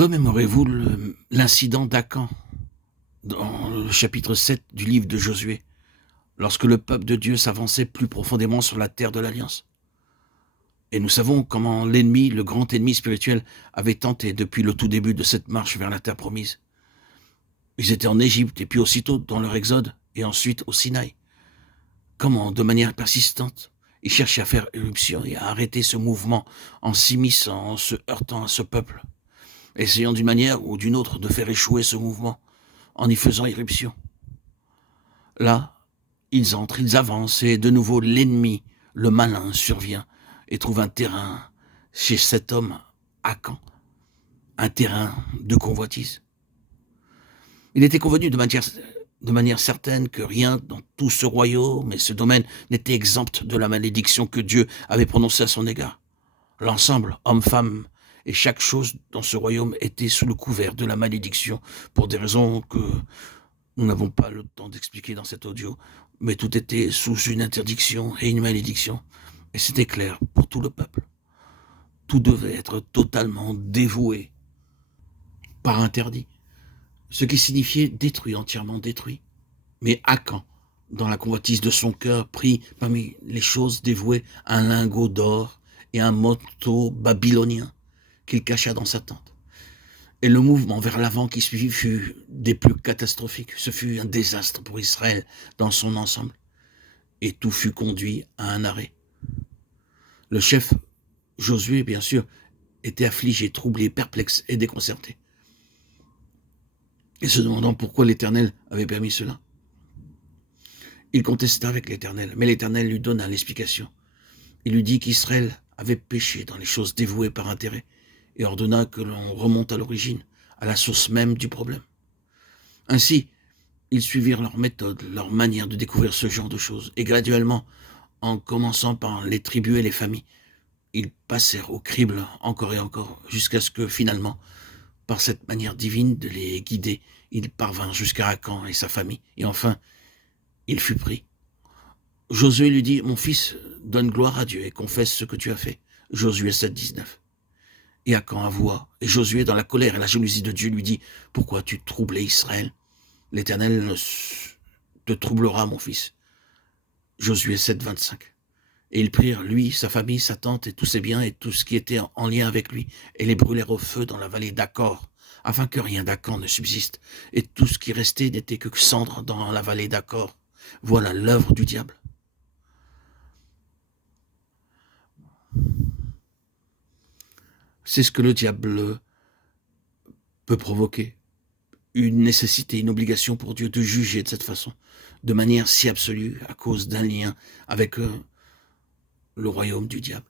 Remémorez-vous l'incident d'Acan dans le chapitre 7 du livre de Josué, lorsque le peuple de Dieu s'avançait plus profondément sur la terre de l'Alliance. Et nous savons comment l'ennemi, le grand ennemi spirituel, avait tenté depuis le tout début de cette marche vers la terre promise. Ils étaient en Égypte et puis aussitôt dans leur exode et ensuite au Sinaï. Comment, de manière persistante, ils cherchaient à faire éruption et à arrêter ce mouvement en s'immisçant, en se heurtant à ce peuple, essayant d'une manière ou d'une autre de faire échouer ce mouvement en y faisant éruption. Là, ils entrent, ils avancent et de nouveau l'ennemi, le malin, survient et trouve un terrain chez cet homme Acan, un terrain de convoitise. Il était convenu de manière certaine que rien dans tout ce royaume et ce domaine n'était exempt de la malédiction que Dieu avait prononcée à son égard. L'ensemble, hommes, femmes, et chaque chose dans ce royaume était sous le couvert de la malédiction pour des raisons que nous n'avons pas le temps d'expliquer dans cet audio, mais tout était sous une interdiction et une malédiction. Et c'était clair pour tout le peuple. Tout devait être totalement dévoué par interdit, ce qui signifiait détruit, entièrement détruit. Mais Acan, dans la convoitise de son cœur, prit parmi les choses dévouées un lingot d'or et un manteau babylonien qu'il cacha dans sa tente. Et le mouvement vers l'avant qui suivit fut des plus catastrophiques. Ce fut un désastre pour Israël dans son ensemble. Et tout fut conduit à un arrêt. Le chef Josué, bien sûr, était affligé, troublé, perplexe et déconcerté. Et se demandant pourquoi l'Éternel avait permis cela. Il contesta avec l'Éternel, mais l'Éternel lui donna l'explication. Il lui dit qu'Israël avait péché dans les choses dévouées par intérêt et ordonna que l'on remonte à l'origine, à la source même du problème. Ainsi, ils suivirent leur méthode, leur manière de découvrir ce genre de choses, et graduellement, en commençant par les tribus et les familles, ils passèrent au crible encore et encore, jusqu'à ce que finalement, par cette manière divine de les guider, ils parvinrent jusqu'à Acan et sa famille, et enfin, il fut pris. Josué lui dit, « Mon fils, donne gloire à Dieu et confesse ce que tu as fait. » Josué 7, 19. Et Acan avoua, et Josué, dans la colère et la jalousie de Dieu, lui dit, « Pourquoi tu troublais Israël? L'Éternel te troublera, mon fils. » Josué 7, 25. Et ils prirent, lui, sa famille, sa tante et tous ses biens et tout ce qui était en lien avec lui, et les brûlèrent au feu dans la vallée d'Accor, afin que rien d'Acan ne subsiste, et tout ce qui restait n'était que cendre dans la vallée d'Accor. Voilà l'œuvre du diable. C'est ce que le diable peut provoquer. Une nécessité, une obligation pour Dieu de juger de cette façon, de manière si absolue, à cause d'un lien avec le royaume du diable.